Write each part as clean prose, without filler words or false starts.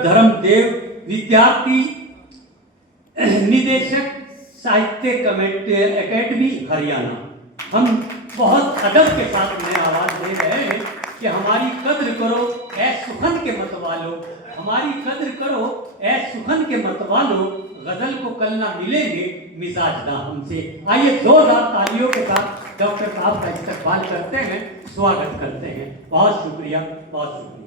Doctor Dharmdev, विद्यार्थी निदेशक साहित्य अकेडमी हरियाणा। हम बहुत अदब के साथ में आवाज दे रहे हैं कि हमारी कद्र करो ऐ सुखन के मत वालो, हमारी कद्र करो ऐ सुखन के मत वालो, गजल को कल ना मिलेंगे मिजाज ना हमसे। आइए जोरदार तालियों के साथ डॉक्टर साहब का इस्तकबाल करते हैं, स्वागत करते हैं। बहुत शुक्रिया, बहुत शुक्रिया।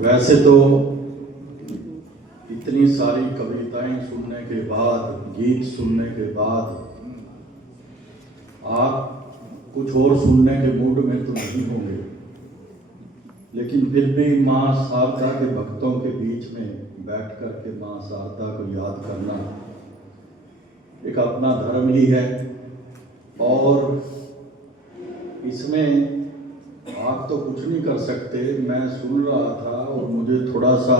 वैसे तो इतनी सारी कविताएं सुनने के बाद, गीत सुनने के बाद आप कुछ और सुनने के मूड में तो नहीं होंगे, लेकिन फिर भी माँ शारदा के भक्तों के बीच में बैठ कर के माँ शारदा को याद करना एक अपना धर्म ही है। और इसमें आप तो कुछ नहीं कर सकते। मैं सुन रहा था और मुझे थोड़ा सा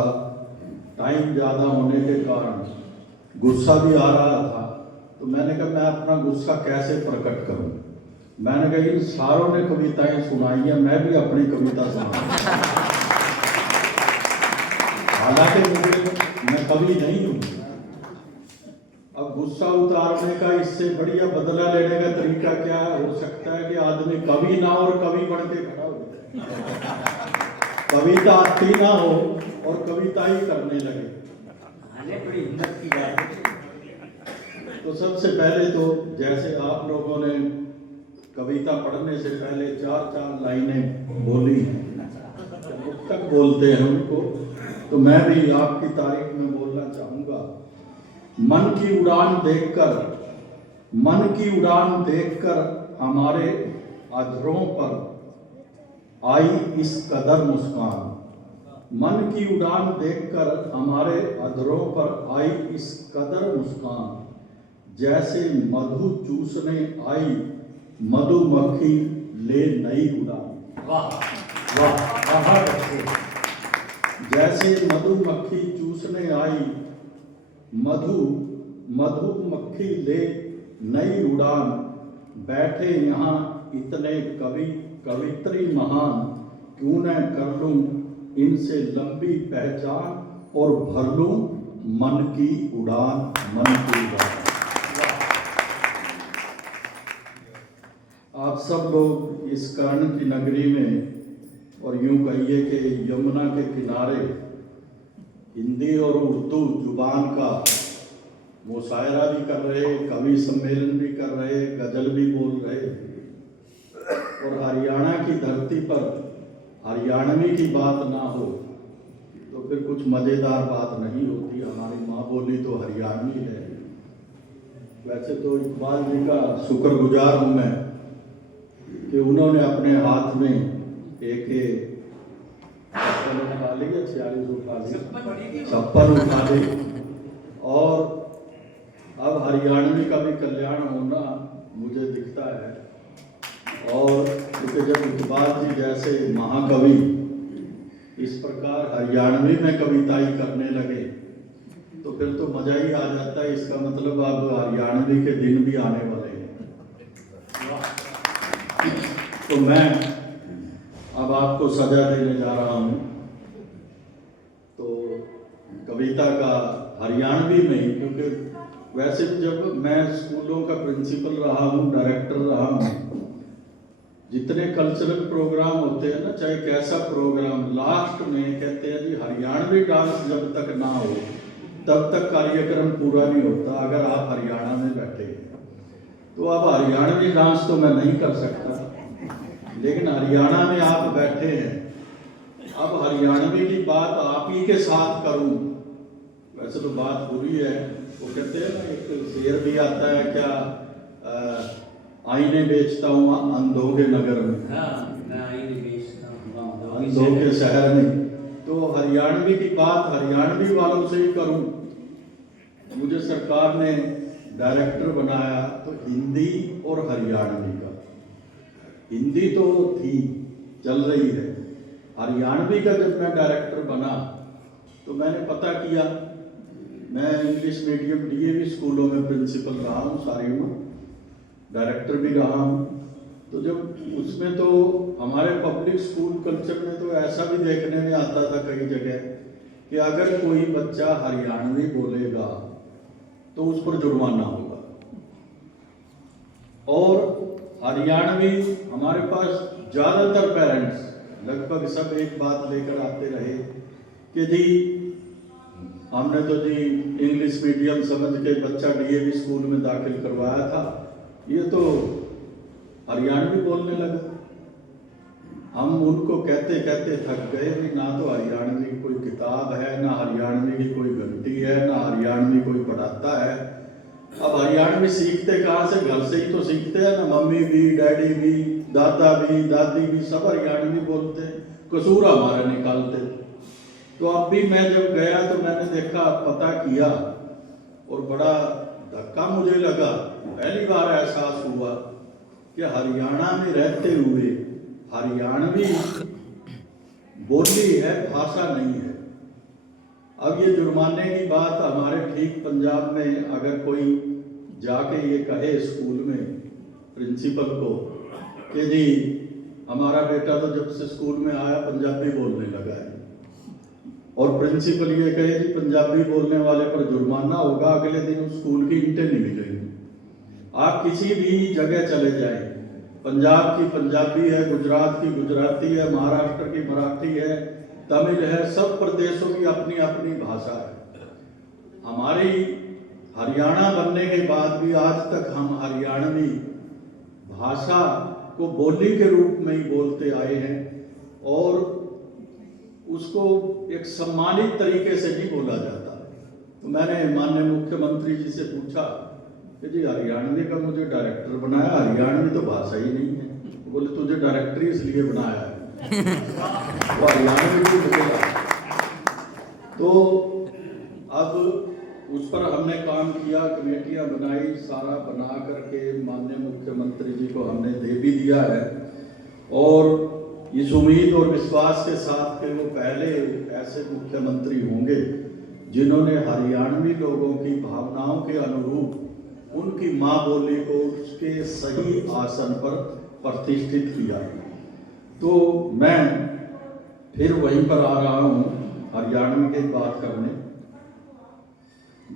टाइम ज़्यादा होने के कारण गुस्सा भी आ रहा था, तो मैंने कहा मैं अपना गुस्सा कैसे प्रकट करूं। मैंने कहा इन सारों ने कविताएं सुनाई हैं, मैं भी अपनी कविता सुनाऊं। हालांकि मैं कवि नहीं हूं। अब गुस्सा उतारने का, इससे बढ़िया बदला लेने का तरीका क्या हो सकता है कि आदमी कवि ना और कवि बन के खड़ा हो जाए, कविता आती ना हो और कविता ही करने लगे। बड़ी हिम्मत की बात है। तो सबसे पहले तो जैसे आप लोगों ने कविता पढ़ने से पहले 4-4 लाइनें बोली, जब तक बोलते हैं उनको, तो मैं भी आपकी तारीफ में बोलना चाहूँगा। मन की उड़ान देखकर हमारे अधरों पर आई इस कदर मुस्कान। मन की उड़ान देखकर हमारे अधरों पर आई इस कदर मुस्कान, जैसे मधु चूसने आई मधुमक्खी ले नई उड़ान। वाह वाह, बहुत अच्छे। जैसे मधुमक्खी चूसने आई मधुमक्खी ले नई उड़ान, बैठे यहाँ इतने कवित्री महान, क्यों न कर लूं इनसे लंबी पहचान और भर लूं मन की उड़ान। आप सब लोग इस कर्ण की नगरी में, और यूं कहिए कि यमुना के किनारे, हिंदी और उर्दू जुबान का मुशायरा भी कर रहे, कवि सम्मेलन भी कर रहे, गजल भी बोल रहे। और हरियाणा की धरती पर हरियाणवी की बात ना हो तो फिर कुछ मज़ेदार बात नहीं होती। हमारी माँ बोली तो हरियाणवी है। वैसे तो इकबाल जी का शुक्रगुजार हूँ मैं कि उन्होंने अपने हाथ में एक 56 उठा ली, और अब हरियाणवी का भी कल्याण होना मुझे दिखता है। और क्योंकि जब इकबाल जी जैसे महाकवि इस प्रकार हरियाणवी में कविताएं करने लगे तो फिर तो मजा ही आ जाता है। इसका मतलब अब हरियाणवी के दिन भी आने वाले हैं। तो मैं अब आपको सजा देने जा रहा हूँ। तो कविता का हरियाणवी में ही, क्योंकि वैसे भी जब मैं स्कूलों का प्रिंसिपल रहा हूँ, डायरेक्टर रहा हूँ, जितने कल्चरल प्रोग्राम होते हैं ना, चाहे कैसा प्रोग्राम, लास्ट में कहते हैं जी हरियाणवी डांस जब तक ना हो तब तक कार्यक्रम पूरा नहीं होता। अगर आप हरियाणा में बैठे हैं तो अब हरियाणवी डांस तो मैं नहीं कर सकता, लेकिन हरियाणा में आप बैठे हैं, अब हरियाणवी की बात आप ही के साथ करूं। वैसे तो बात बुरी है, वो कहते हैं ना, एक शेर भी आता है क्या, आईने बेचता हूँ अंधों के नगर में, मैं आईने बेचता हूँ अंधों के शहर में। तो हरियाणवी की बात हरियाणवी वालों से ही करूं। मुझे सरकार ने डायरेक्टर बनाया तो हिंदी और हरियाणवी का, हिंदी तो थी चल रही है, हरियाणवी का जब मैं डायरेक्टर बना तो मैंने पता किया। मैं इंग्लिश मीडियम डीएवी स्कूलों में प्रिंसिपल रहा हूँ सारी उम्र, डायरेक्टर भी रहा हूँ। तो जब उसमें तो हमारे पब्लिक स्कूल कल्चर में तो ऐसा भी देखने में आता था कई जगह कि अगर कोई बच्चा हरियाणवी बोलेगा तो उस पर जुर्माना होगा। और हरियाणवी हमारे पास ज़्यादातर पेरेंट्स लगभग सब एक बात लेकर आते रहे कि जी हमने तो जी इंग्लिश मीडियम समझ के बच्चा डीएवी स्कूल में दाखिल करवाया था, ये तो हरियाणवी बोलने लगा। हम उनको कहते कहते थक गए भी, ना तो हरियाणवी की कोई किताब है, ना हरियाणवी की कोई घंटी है, ना हरियाणवी कोई पढ़ाता है। अब हरियाणवी सीखते कहाँ से? घर से ही तो सीखते हैं ना। मम्मी भी, डैडी भी, दादा भी, दादी भी सब हरियाणवी बोलते हैं, कसूर हमारा निकालते। तो अब भी मैं जब गया तो मैंने देखा, पता किया और बड़ा धक्का मुझे लगा। पहली बार एहसास हुआ कि हरियाणा में रहते हुए हरियाणवी बोली है, भाषा नहीं है। अब ये जुर्माने की बात हमारे ठीक पंजाब में अगर कोई जाके ये कहे स्कूल में प्रिंसिपल को कि जी हमारा बेटा तो जब से स्कूल में आया पंजाबी बोलने लगा है, और प्रिंसिपल ये कहे जी पंजाबी बोलने वाले पर जुर्माना होगा, अगले दिन उस स्कूल की ईंटें नहीं मिलेंगी। आप किसी भी जगह चले जाएं, पंजाब की पंजाबी है, गुजरात की गुजराती है, महाराष्ट्र की मराठी है, तमिल है, सब प्रदेशों की अपनी अपनी भाषा है। हमारी हरियाणा बनने के बाद भी आज तक हम हरियाणवी भाषा को बोली के रूप में ही बोलते आए हैं, और उसको एक सम्मानित तरीके से नहीं बोला जाता। तो मैंने माननीय मुख्यमंत्री जी से पूछा कि जी हरियाणवी का मुझे डायरेक्टर बनाया, हरियाणवी तो भाषा ही नहीं है। बोले तुझे डायरेक्टर इसलिए बनाया है वो हरियाणवी भी बोलेगा। तो अब उस पर हमने काम किया, कमेटियां बनाई, सारा बना करके माननीय मुख्यमंत्री जी को हमने दे भी दिया है, और इस उम्मीद और विश्वास के साथ कि वो पहले ऐसे मुख्यमंत्री होंगे जिन्होंने हरियाणवी लोगों की भावनाओं के अनुरूप उनकी माँ बोली को उसके सही आसन पर प्रतिष्ठित किया। तो मैं फिर वहीं पर आ रहा हूँ हरियाणवी की बात करने।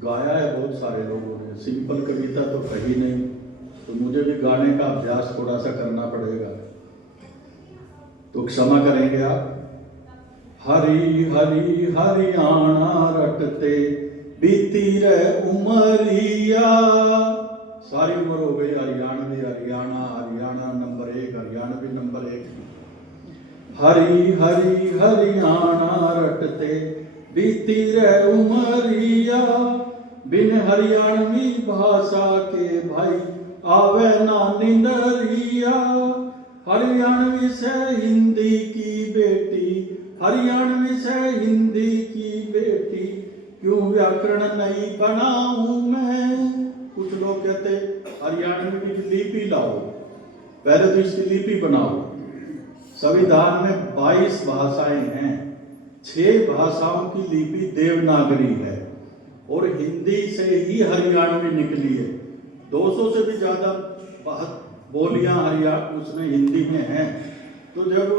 गाया है बहुत सारे लोगों ने, सिंपल कविता तो कही नहीं, तो मुझे भी गाने का अभ्यास थोड़ा सा करना पड़ेगा, तो क्षमा करेंगे आप। हरी हरी हरियाणा रटते बीती रे उमरिया, सारी उम्र हो गई हरियाणवी, हरियाणा हरियाणा नंबर 1, हरियाणवी नंबर 1। हरी हरी हरियाणा रटते बीती रे उमरिया, बिन हरियाणवी भाषा के भाई आवे ना निंदरिया। हरियाणवी से हिंदी की बेटी, हरियाणवी से हिंदी की बेटी, क्यों व्याकरण नहीं बनाऊं मैं। कुछ लोग कहते हरियाणवी की लिपि लाओ, पहले तो इसकी लिपि बनाओ। संविधान में 22 भाषाएं हैं, 6 भाषाओं की लिपि देवनागरी है, और हिंदी से ही हरियाणवी निकली है। 200 से भी ज्यादा बोलियां उसमें हिंदी में हैं। तो जब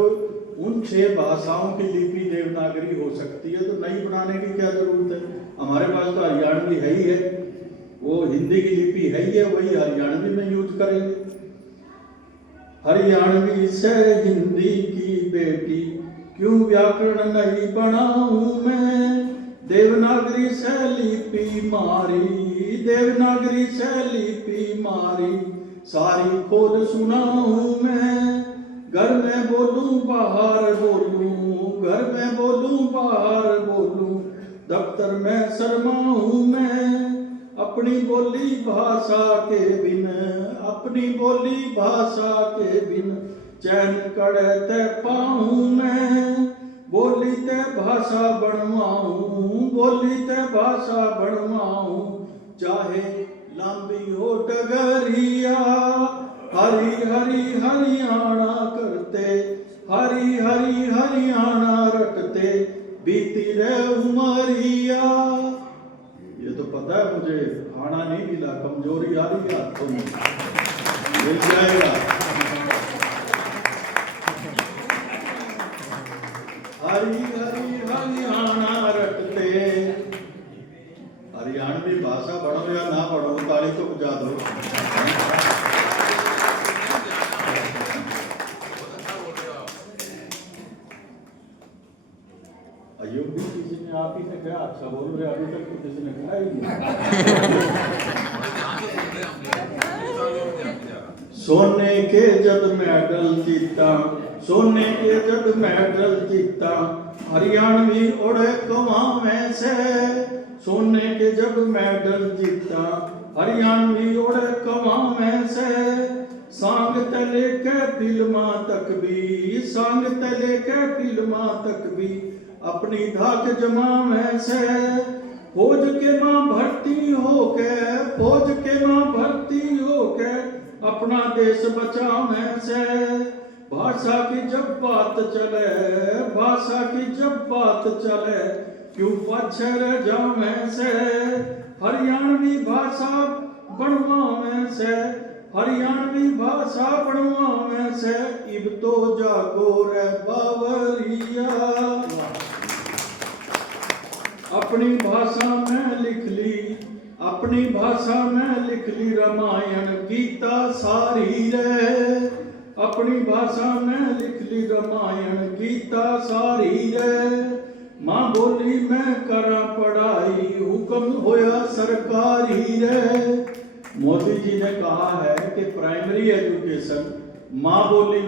उन 6 भाषाओं की लिपि देवनागरी हो सकती है तो नई बनाने की क्या जरूरत है? हमारे पास तो हरियाणवी है ही है, वो हिंदी की लिपि है ही है, वही हरियाणवी में यूज करेंगे। हरियाणवी से हिंदी की बेटी, क्यों व्याकरण नहीं बनाऊं मैं। देवनागरी से लिपि मारी, देवनागरी से लिपि मारी, सारी खोल सुनाऊं मैं। घर में बोलूं बाहर बोलूं, घर में बोलूं बाहर बोलूं, दफ्तर में शर्माऊं मैं। अपनी बोली भाषा के बिन, अपनी बोली भाषा के बिन, चैन कड़ते पाऊं मैं। बोली ते भाषा बनवाऊं, बोली ते भाषा बनवाऊं, चाहे लंबी हो डगरिया। हरी हरी हरियाणा करते, हरी हरी हरियाणा रटते बीती रे उमरिया। ये तो पता है मुझे, खाना नहीं मिला, कमजोरी आ रही है हाथों में, मिल जाएगा। हरी हरी हरियाणा रटते। हरियाणवी भाषा पढ़ो या ना पढ़ो, ताली तो बजा दो। अयोग भी किसी ने, आप ही ने कहा अच्छा बोल रहे, अभी तक तो किसी ने कहा ही नहीं। सोने के जब मेडल जीता, सोने के जब मेडल जीता, हरियाणवी उड़े कमां में से। सोने के जब मेडल जीता, हरियाणवी उड़े कमां में से। सांग तले के फिल्मा तक भी, सांग तले के फिल्मा तक भी, अपनी धाक जमा में से। फौज के मां भर्ती होके, फौज के मां भर्ती होके, अपना देश बचाने से। भाषा की जब बात चले, भाषा की जब बात चले, क्यों पछे रह जावे से। हरियाणवी भाषा बनवावे से, हरियाणवी भाषा बनवावे से, इब तो जागो रे बावरिया। अपनी भाषा में लिख ली, अपनी भाषा में लिख ली रामायण गीता सारी रे। अपनी भाषा में लिख ली रामायण गीता सारी रे। माँ बोली में करा पढ़ाई, हुक्म होया सरकारी रे। मोदी जी ने कहा है कि प्राइमरी एजुकेशन माँ बोली में